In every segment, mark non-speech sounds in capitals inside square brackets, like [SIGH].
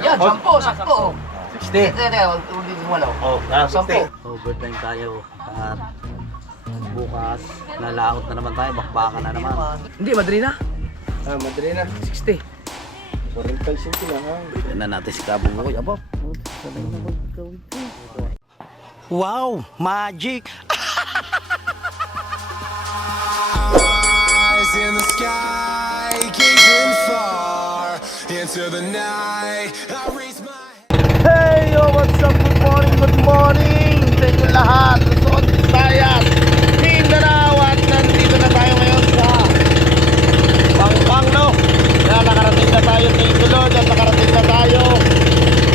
Yan, sampo, sakto. 60. Teka, teka, ulit mo wala. Oh, ah, Sampo. 60. Overtime tayo. At bukas, nalaot na naman tayo. Bakbakan na naman. Hindi, madali na. Ah, madali na. 60. 45 lang ha. Pwede na natin si Cabo Bukoy. Aba. Wow! Magic! [LAUGHS] eyes in the sky, into the night. I raise my Hey! Yo, what's up? Good morning, good morning! Sa inyo lahat! Luzon, Visayas, Mindanao at nandito na tayo ngayon sa Pangpangno. Na nakarating na tayo sa Isulod at nakarating na tayo.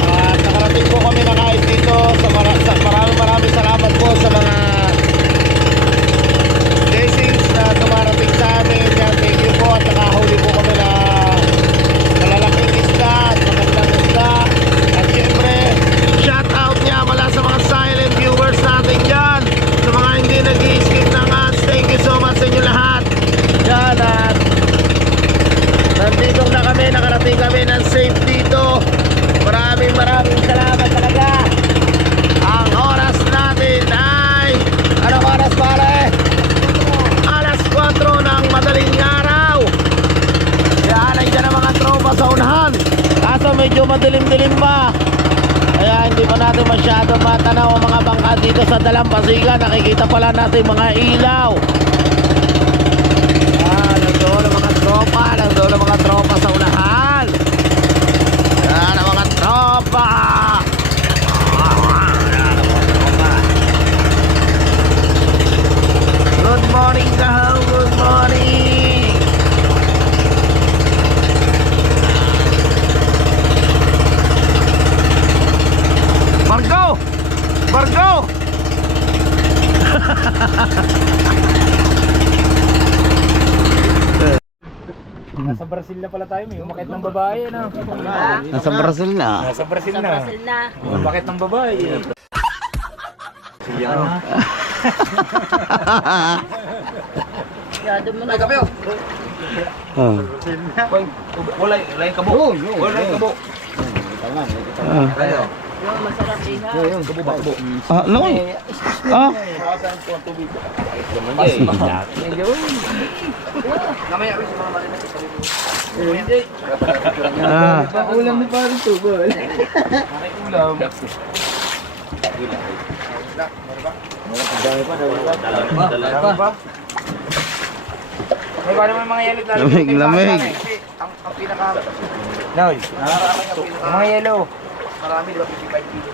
At nakarating po kami na kahit dito sa, mara sa maraming maraming salamat po sa mga blessings na dumarating sa amin. Yan, thank you po at nakahuli po kami na malalaking isda at magandang isda. At syempre, shout out niya mula sa mga silent viewers natin dyan. Sa mga hindi nag-i-skip ng ads, thank you so much sa inyo lahat. Yan at nandito na kami, nakarating kami ng safe dito. Maraming maraming salamat talaga. Ang oras natin ay, anong oras pare? Alas 4 ng madaling araw. Kaya nandiyan ang mga tropa sa unahan. Kaso medyo madilim-dilim pa. Kaya hindi pa natin masyado matanaw ang mga bangka dito sa Dalampasigan. Nakikita pala natin mga ilaw. Ah, nandoon ang mga tropa. Nandoon ang mga tropa sa unahan. Yan ang mga tropa. Ah, yan ang mga tropa. Good morning, Gahaw. Good morning. Margo! Margo! Nasa Brazil na pala tayo, may umakit ng babae na. Nasa Brazil na. Nasa Brazil na. Brazil na. Umakit ng babae. Siya na. Masyado mo na. Ay, kape oh. Oh. Wala, wala yung kabo. Wala yung kabo. Masarap eh ha. Kabo ba, kabo? Ah, no. Ah. Ah. Ulam ni parang tubo. May ulam. Lamig, lamig. Ang, pinaka... Noy. Mga yellow. Marami, di ba? 55 kilo.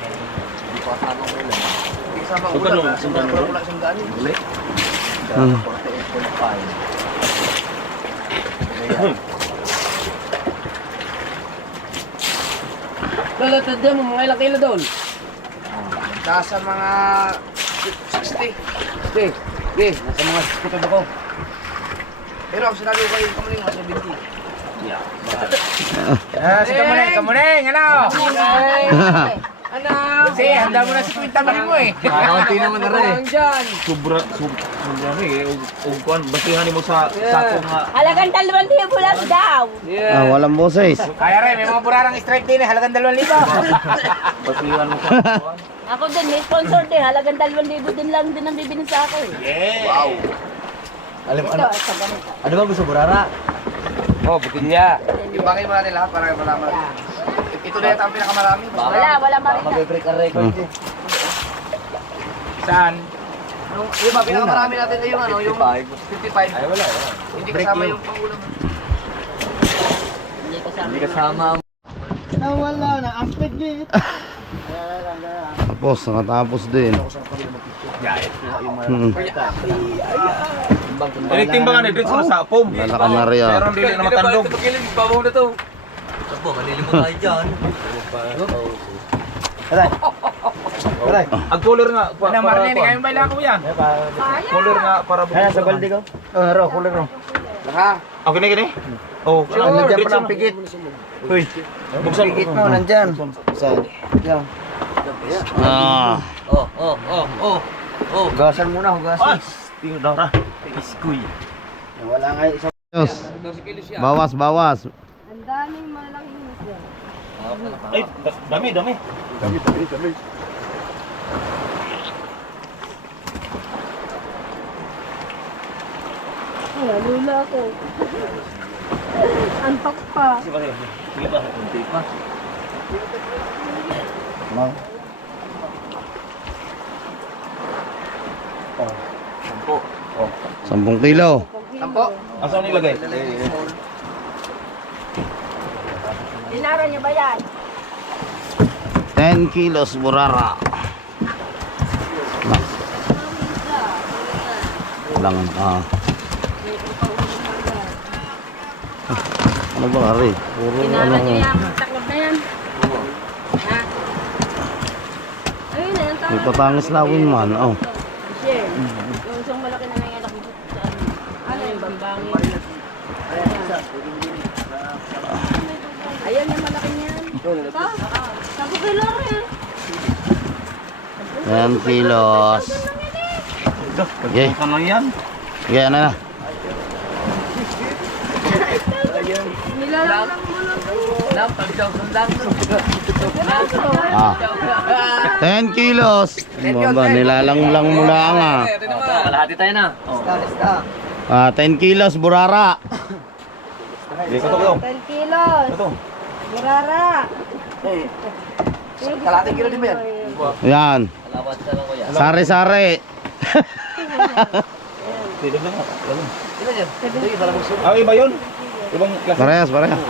Hindi pa kasama ang ulam. Hindi kasama ang Sundalo, ulam. sundalo. Wala wala siyang daan. Uli. Hmm. 48.5. Lolo, tanda mo, mga ilang kilo doon? Nasa mga 60. Okay. Okay. Nasa mga 60 ako. Pero ang sinabi ko kayo, kamaling mga 70. Ah, si Kamuneng, Kamuneng, ano? Ano? Kasi, handa mo na si Quinta mo eh. Kaunti naman na rin. dyan. Sobra, sobra, sobra eh. Ug kuan, basihan mo sa sako nga. Halagang dalawang libo lang daw. Ah, walang boses. Kaya rin, may mga burarang strike din eh. Halagang dalawang libo. [LAUGHS] basihan mo sa. Ako din, may sponsor din. Halagang dalawang libo din lang din ang bibinin sa ako eh. Yeah. Wow. Alam, ganito. ano ba gusto burara? Oh, butilya. Ibangin mo natin lahat para malaman. Ito na yata ang pinakamarami. Wala, wala marita. Mag-break ang record eh. Saan? Yung, yung pinakamarami natin ay yung ano, yung 55. Ay, wala. wala. Hindi kasama yung pangulam. Hindi kasama. Hindi kasama. [LAUGHS] Tapos, nakatapos din. Hmm. Tiniktimbangan eh, dito sa sapom. Lalaka na rin ah. Pero hindi na matandog. Ang color nga. Pa, Ano, para, Marlene, kayo ba lang ko yan? Color nga para Kaya sa balde ko? Oh, haro, kulay ro. Naka. Okay na gini? Oh, Nandiyan pa ng pigit. Uy. Buksan Pigit mo, nandyan. Ah. Hugasan muna, hugasan. Ah, tingnan daw na. Iskoy. Wala nga isang Diyos. Bawas, bawas. Ang daming malaking isda. Ay, dami, dami. Nalula ako. [LAUGHS] Antok pa. Sige pa, sige. Sige pa, kunti pa. Oh, sampo. Oh. 10 kilo. Sampo. Asan nilagay? Dinara niya ba yan? 10 kilos burara. Lang ah. Ano ba ari? Puro Dinara ano. niya yan. Takot na yan. Ha? Ayun na, lawin man. Oh. Share. Yung isang malaki na nangyayari ko sa ano. Ano yung bambangin? Ayan yung malaki niyan. Ha? Sabi ko lang yan. 10 kilos. Okay. Ano lang yan? Okay, ano na? Nilalang mo lang. Lang, lang. Ah. 10 kilos. Bamba, nilalang lang mo lang ah. Kalahati tayo na. Ah, 10 kilos burara. Sige, katok yung. 10 kilos. Ito. Burara. Kalating kilo din ba yan? Yan. Sari-sari. Sige, lang nga. Lang. Ilan yan? Ito yung parang gusto. Ah, iba yun? Ibang klase. Parehas, parehas.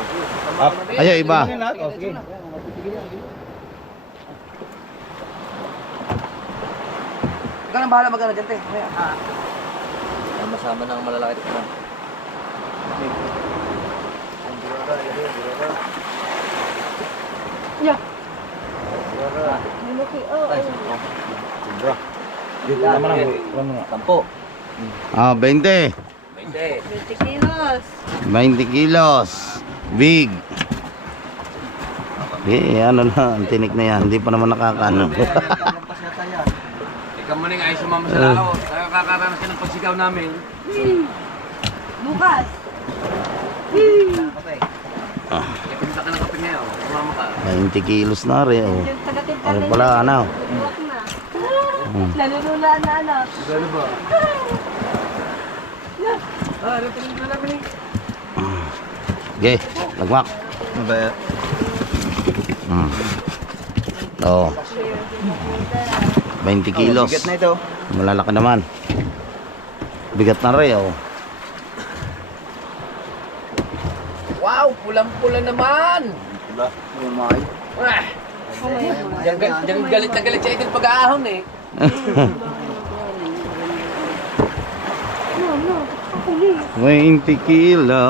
Ah, Ayo, iba. Oh, sige. Ikaw nang bahala dyan, te. Masama ng malalaki ito. Yeah. Malaki. Oh, ayun. Dito naman ang ano nga. Tampo. Ah, 20. 20 kilos. 20 kilos. Big. Eh, ano na, ang tinik na yan. Hindi pa naman nakakaano. Ikaw mo nga ay sumama sa lao. Kaya kakaranas ka ng pagsigaw namin. Bukas. Kaya 90 kilos na rin. Oh. Ano pala, ano? Hmm. Na, ano? Lalo ba? [LAUGHS] Ah, ano rin pala namin Okay, lagmak. Mabaya. Hmm. Oo. Oh. 20 kilos. bigat na ito. Malalaki naman. Bigat na rin, oh. Wow, pulang-pula naman! Wala. Ah! Diyan, diyan galit na galit siya itong pag-aahon eh. May 20 kilo.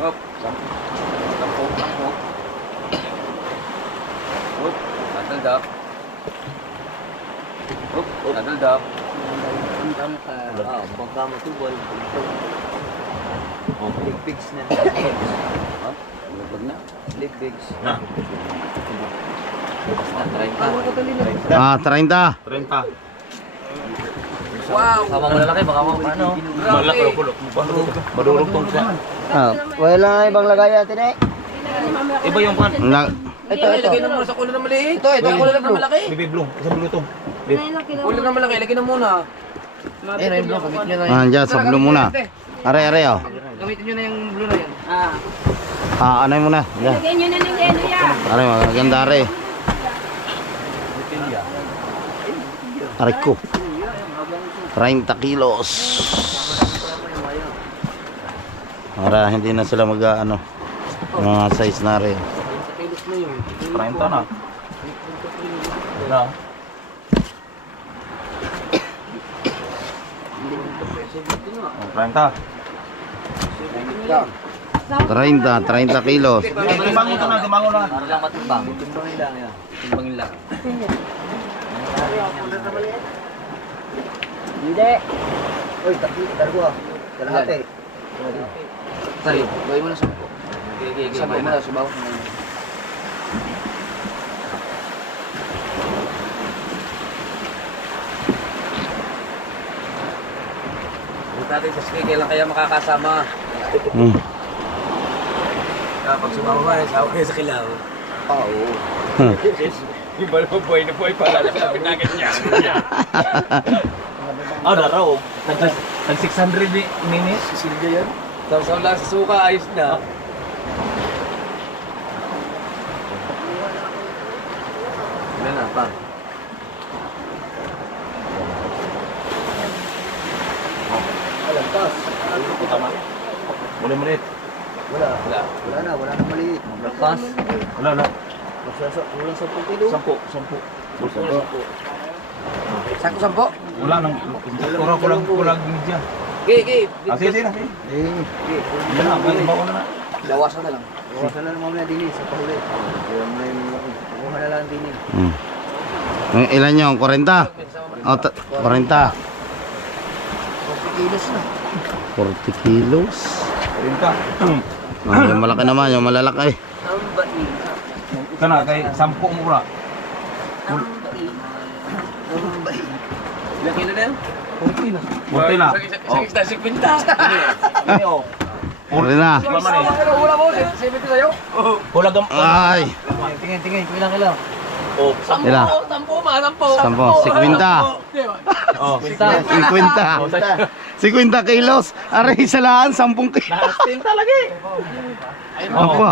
Hop, sampo. Sampo, sampo. Hop, nadal dap. Hop, nadal dap. Ah, bangka mo tubol. Oh, big pigs na. Ha? Laglag na. Big pigs. Na. Ah, 30. 30. Wow! Sama mo lalaki, baka mo ano. Malaki Grabe! pulo. Madurog tong siya. Ah, wala ibang lagay natin eh. Iba yung pan. Na, Ito, ilagay na muna sa kulo na maliit. Ito, ito, kulo na malaki. Baby blue. Isa blue to. Kulo na malaki, ilagay na muna. Ayun na yung blue, gamitin nyo na ah, dyan, sa blue muna. Are, are, oh. Gamitin nyo na yung blue na yan. Ah. Ah, ano muna. Dyan. Lagyan nyo na ng yelo yan. Are, magaganda, are. Are ko. 30 kilos. Para hindi na sila mag ano, mga size na rin. 30 na. Na. 30. 30, 30 kilos. Timbangin to na, timbangin na. Para lang matimbang. Timbangin lang yan. Timbangin lang. Hindi. Uy, tatlo, dalawa. Kalahati. Sorry, gawin mo na sa buko. Sabaw mo na, sabaw. Natin sa ski, kailan kaya makakasama. Hmm. Kapag sumama eh, sa kayo sa kilaw. Oo. Hmm. Yung ba naman buhay na buhay pala [LAUGHS] sa pinagat niya. [LAUGHS] Ah, daraw. Nag nag 600 ni minutes. Silga yan. Tapos lang sa suka, ayos na. Ilan na pa? Muli muli. Wala. Wala. Wala na, wala na maliit. Lakas. Wala na. Masasa, kulang sa kilo. Sampo, sampo. Sako sampo? Wala nang kurang kurang kurang media. Okay, okay. Ah, sige, sige na. Eh, Yan na, balik ba ko na na. Lawasan na lang. Bawasan na lang mamaya din eh, sa pahuli. Kaya mo na yung kukuha na lang din eh. Hmm. Ang ilan yun? 40? O, ta- 40. 40 kilos na. 40 kilos. Rinta. [CLEARS THROAT] Ah, yung malaki naman, yung malalaki. Ito na, kay sampo mura. Ilang kilo na yan? Kunti na. Isang isda, sikwinta. Ini oh. Puri na. Wala mo, 70 sa'yo? Kulang ang Ay, Tingin, tingin, ilang ilang. Oh, Sampo, Ilan? sampo ba? Sampo. Sampo, sikwinta. oh. 50. 50 kilos. Aray, isa lang, 10 kilos. Tin talaga eh. Apa?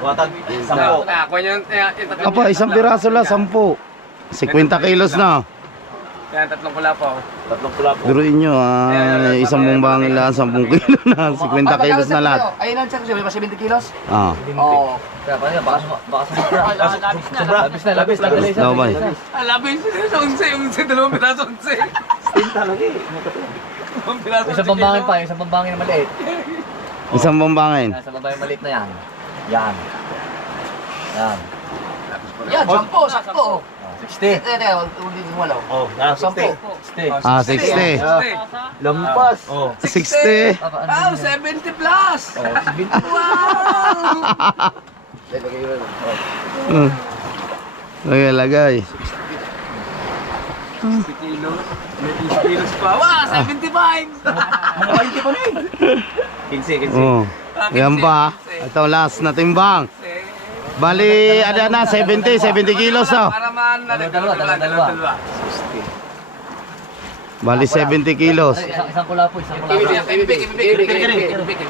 Watag sampo. Ah, yung tatlong Apa, isang piraso lang, 10. 50 kilos na. Yan, tatlong pula po. Tatlong pula po. Duruin nyo, ah, isang bumbangin lang, 10 kilo na. 50 kilos na lahat. Ayun ang check may 70 kilos? Ah, Oo. Kaya pa niya, baka suma- baka sumubra. Sobra. Labis na, labis, labis. daw ba? Ah, labis. Sa unse, unse, dalawang piraso unse. Tin talaga eh. Dalawang piraso Isang pambangin pa, isang pambangin na maliit. Isang bumbangin. Nasa babae maliit na yan. Yan. Yan. Yan, sampo, sakto. 60. Eh, eh, ulit mo walaw. Oh, na Sampo. 60. Ah, 60. Lampas. Oh. 60. [LAUGHS] Wow, 70 plus! [LAUGHS] Wow! Hmm. Lagay, lagay. 60 kilos. May 20 kilos pa. Wow, 75! Mga 20 pa na eh. 15, 15. Oh. Yan pa. Ito last na timbang. Bali, ada na, 70, 70 kilos na. Para man na Dalawa, dalawa, dalawa. Bali, 70 kilos. Isang, isang pula po, isang pula ibig, ibig, ibig.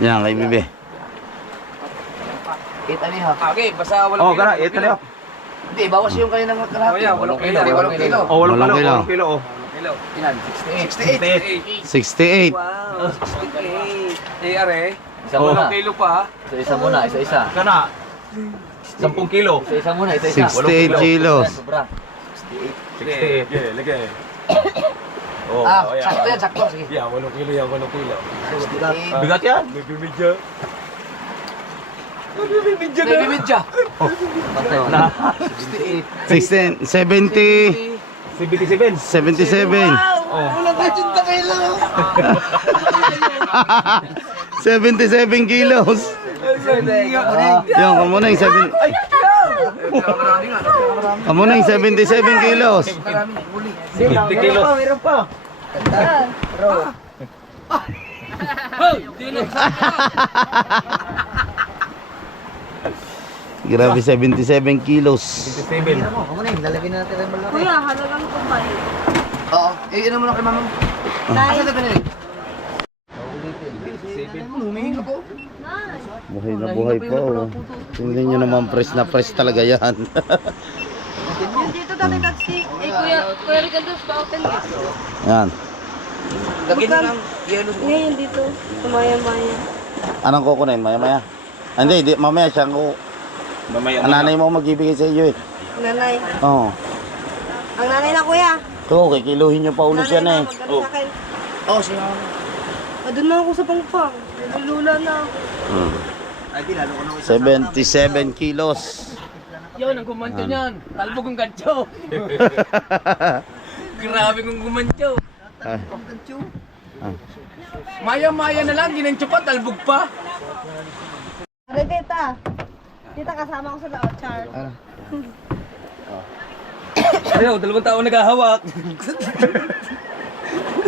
Yan, kay Bibi. Kita niya. Okay, basta walang Oh, kilo. kana, ito na. Hindi, bawas yung kayo ng kalahati. Oh, yeah, walong kilo. Walong kilo. Oh, walang Walang kilo, kilo. walang kilo oh. Kilo. Ilan? 68. 68. Wow, 68. Eh, are. Isa Oh. muna. Walong kilo pa. Isa, isa muna, isa, isa. Kana. 10 kilo. Isa, isa muna, isa, isa. 68 kilos. Sobra. 68. Yeah, lagay. Oh, Ah, oh, yeah. sakto yan, sakto. Sige. Yeah, walong kilo yan, walong kilo. 68. Bigat yan. May bimidya. Baby Midja. Basta yun. Na. 16, 70, 77. 77. Oh. Walang kachinta kilo. 77 kilos. Yan, kamo na yung 7. Marami nga. Kamo na yung 77 kilos. Marami. Huli. 50 kilos. [LAUGHS] [LAUGHS] Grabe, 77 kilos. 57. Mo, kamo na yun. Lalagyan natin ang malaki. Kuya, halagang kumpay. Oo. Eh, ano mo na kay mamang? Asa ganun? Humingi ka po. Buhay na buhay pa. Oh. Tingnan nyo naman, press na press talaga yan. [LAUGHS] Yung dito dati tatsi. Eh, kuya, kuya Ricardo, pa open dito. yan. Lagyan nyo ng yelo. Ngayon dito. Tumaya-maya. Anong kukunin? Maya maya? Ah, Hindi, di, mamaya siya ko. Mamaya. Ang nanay mo magbibigay sa iyo eh. Nanay. Oo. Ang nanay na kuya. Oo, kikiluhin nyo pa ulit yan eh. Sa akin. Oo, siya. Ah, doon na ako sa pangpang. Nilula na ako. Hmm. Ay, di, lalo ko nung 77 kilos. Yun, ang gumantyo niyan. Talbog ang gancho. [LAUGHS] Grabe kong gumantyo. Ay. Ah. Maya-maya na lang, ginantyo pa, talbog pa. Ano, tita? Tita, kasama ko sa laot, Char. Ayaw, dalawang tao naghahawak.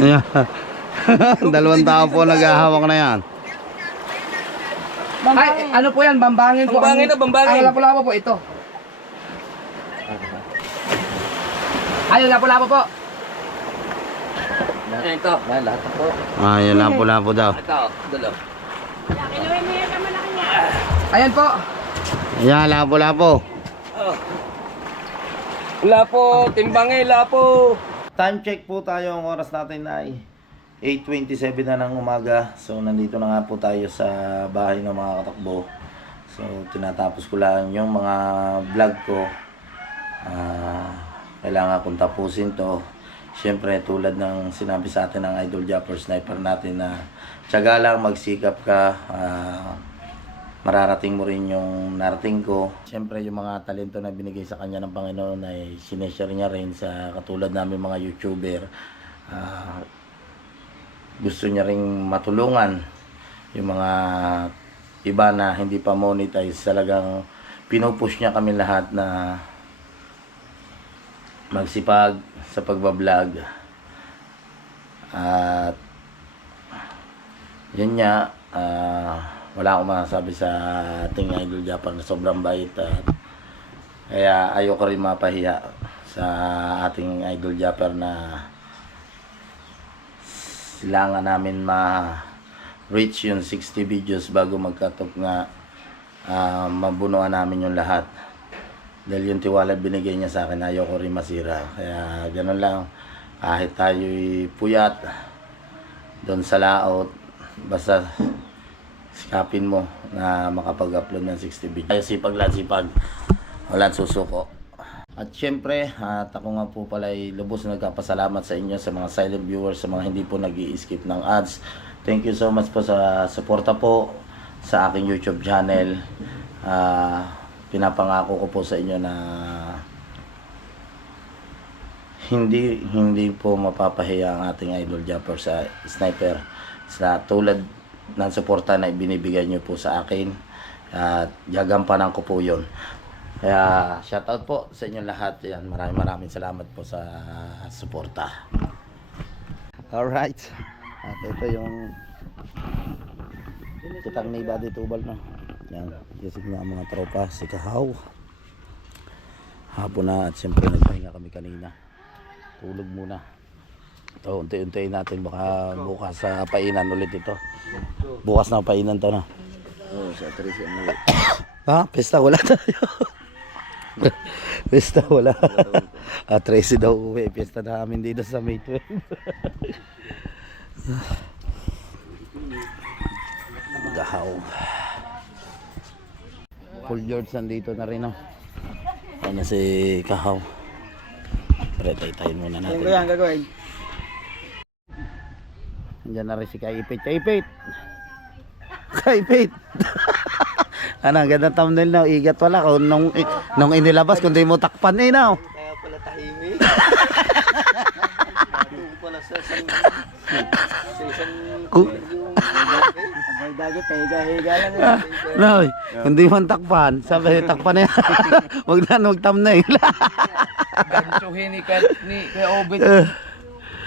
Ayan. [LAUGHS] Dalawang tao po naghahawak na yan. Ay, ano po yan? Bambangin po. Bambangin Ang- na, bambangin. Ang lapu-lapu po, ito. Ay, yung lapu-lapu po. Ito. Na, lahat po. Ah, yun lang po daw. Ito. Dulo. Kiluhin mo yan ka malaki niya. Ayan po. Ayan, lapo-lapo. Lapo. Timbangin. Lapo. Time check po tayo. Ang oras natin ay 8.27 na ng umaga. So, nandito na nga po tayo sa bahay ng mga katakbo. So, tinatapos ko lang yung mga vlog ko. Ah, kailangan kong tapusin to. Siyempre, tulad ng sinabi sa atin ng Idol Japper Sniper natin na tiyaga lang, magsikap ka. ah, mararating mo rin yung narating ko. Siyempre, yung mga talento na binigay sa kanya ng Panginoon ay sineshare niya rin sa katulad namin mga YouTuber. Ah, gusto niya ring matulungan yung mga iba na hindi pa monetize. Talagang pinupush niya kami lahat na magsipag sa pagbablog. At yun nga, ah, wala akong masasabi sa ating idol Japan na sobrang bait at kaya ayoko rin mapahiya sa ating idol Japan na silangan namin ma reach yung 60 videos bago magkatok nga ah, mabunuan namin yung lahat. Dahil yung tiwala binigay niya sa akin ayoko rin masira. Kaya ganun lang. Kahit tayo'y puyat doon sa laot basta sikapin mo na makapag-upload ng 60 video. Ay, sipag lang, sipag. Walang susuko. At syempre, at ako nga po pala ay lubos na nagkapasalamat sa inyo sa mga silent viewers, sa mga hindi po nag skip ng ads. Thank you so much po sa suporta po sa aking YouTube channel. Ah, pinapangako ko po sa inyo na hindi hindi po mapapahiya ang ating idol Japper sa sniper sa tulad ng suporta na ibinibigay niyo po sa akin. At gagampanan ko po yon kaya shoutout po sa inyo lahat. Yan maraming maraming salamat po sa suporta. Alright. At ito yung kitang ni Body Tubal na yan gising na mga tropa si Kahaw. Hapon na at siyempre nagpahinga kami kanina. Tulog muna ito unti-untiin natin baka bukas sa painan ulit ito. Bukas na painan to na Oo, sa Tracy ang [COUGHS] ha? Pesta wala tayo [LAUGHS] pesta wala. Ah Tracy daw uwi. Pesta namin dito sa May 12 [SIGHS] gahaw. Paul George nandito na rin oh. Na si Kahaw. Pre, tayo muna natin. Ano yan gagawin? Diyan na rin si Kaipit. Kaipit! Kaipit! [LAUGHS] ano, ang ganda thumbnail na. Igat wala. Kung nung, nung inilabas, kung di mo takpan eh, no? Kaya pala tahimik. Doon [LAUGHS] pala sa isang... Sa isang... Dagit, higa-higa lang. Ah, [LAUGHS] no, kung di man takpan, sabi takpan na yan. Huwag na, huwag thumbnail. Gantuhin ni, Kuya- ni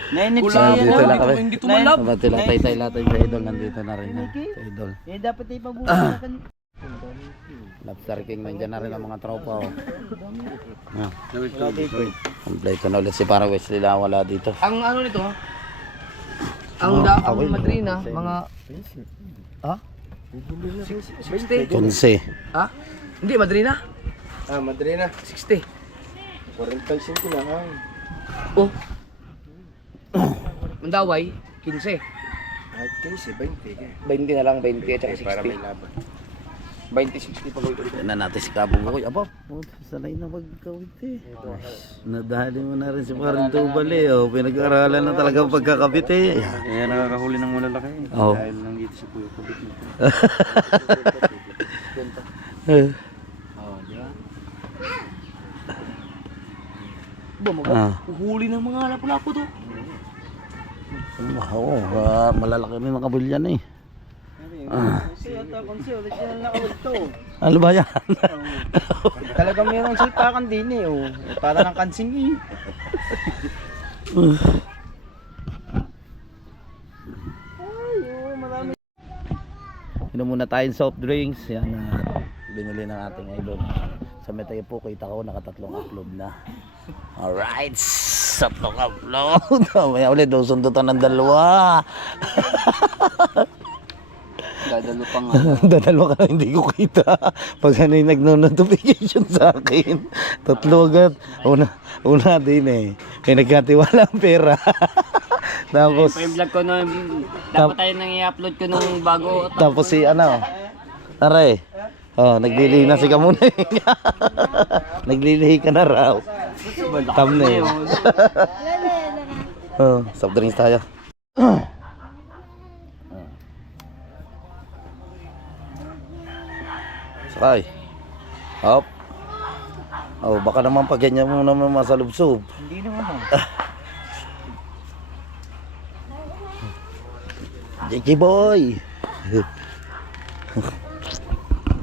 Obed. Nainit Ah, dito lang kami. Hindi tumalab. Sabati lang tay-tay natin sa idol. Nandito na rin yan. Sa idol. Eh, dapat ipabukasan. Lobster King, nandiyan na rin ang mga tropa. Oh. [LAUGHS] Ah. Kompleto na ulit si Parang Wesley lang wala dito. Ang ano nito, ang da, ang madrina, mga... Ha? 60? Kunse. Ha? Hindi, madrina. Ah, Madrina. 60. 45 lang ah. Oh. Mandaway, 15. Kahit kasi, 20 ka. 20 na lang, 20 at saka 60. Para may laban. 20, 60 pag ulit. Tignan natin si Kabong Koy. Aba, oh, sanay na magkawit eh. Nadali mo na rin si Parang Tubal eh. Oh, pinag-aralan na talaga ang pagkakabit eh. Kaya nakakahuli ng malalaki. Oo. Dahil lang dito sa puyo kubit nito. [LAUGHS] Eh. Oh, di ba? Ba, mag Ah. uhuli ng mga lapu-lapu to. Oo, uh, ah, malalaki may mga bulyan eh. Ah. Ano ba yan? Talaga mayroong silpakan din eh. Oh. Para ng kansing eh. Inom muna tayong soft drinks. Yan na uh, binili ng ating idol. Sa Metayo po, kita ko nakatatlong upload na. Alright! Tatlong [LAUGHS] upload. Mamaya ulit, daw sundutan ng dalawa. [LAUGHS] Dadalo pa nga. [LAUGHS] Dadalawa ka na hindi ko kita. Pag ano yung nagno-notification sa akin. Tatlo agad. Una, una din eh. May nagkatiwala ang pera. Tapos, yung vlog ko noon, dapat tayo nang i-upload ko nung bago. tapos si ano, Aray. Oh, naglilihi na si Kamunay. naglilihi ka na raw. Thumbnail. [LAUGHS] oh, soft drinks tayo. [CLEARS THROAT] Sakay. Hop. Oh, baka naman pag ganyan mo naman masalubsob. Hindi naman. [LAUGHS] Jakey boy. [LAUGHS]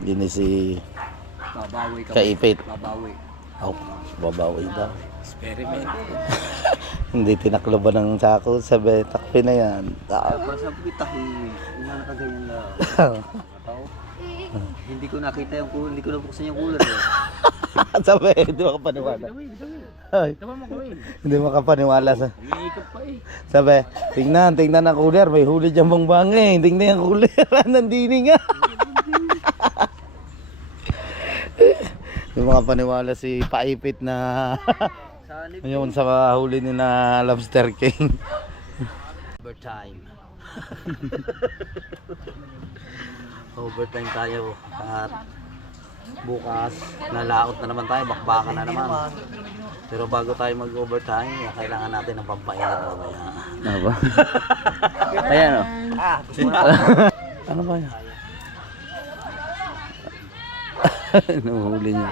Yun si Babawi ka. Kaipit. Babawi. Oh, babawi daw. Experiment. [LAUGHS] Hindi tinakloban ng sako. Sabi, takpi na yan. Ah. Para sa bitahi, yung mga nakaganyan na tao. [LAUGHS] Hindi ko nakita yung cooler, hindi ko nabuksan yung cooler. Eh. [LAUGHS] Sabi, hindi makapaniwala. Ay, hindi makapaniwala sa... Umiikot pa eh. Sabi, tingnan, tingnan ang cooler. May huli dyan bang bangin. Tingnan yung cooler. Nandini nga. Hindi makapaniwala si Paipit na... Ngayon [LAUGHS] sa huli ni na Lobster King. Overtime. [LAUGHS] Overtime tayo at bukas nalaot na naman tayo, bakbakan na naman. Pero bago tayo mag-overtime, kailangan natin ng pampainit mamaya. Ano ba? [LAUGHS] Ayan o. ano ba yan? Nuhuli niya.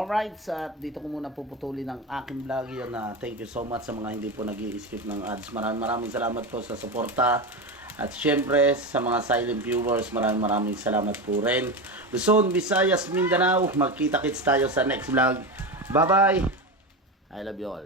Alright, sa dito ko muna puputulin ang aking vlog yun na thank you so much sa mga hindi po nag skip ng ads. Maraming maraming salamat po sa suporta. At syempre sa mga silent viewers, maraming maraming salamat po rin. Luzon, Visayas, Mindanao, magkita-kits tayo sa next vlog. Bye-bye! I love you all.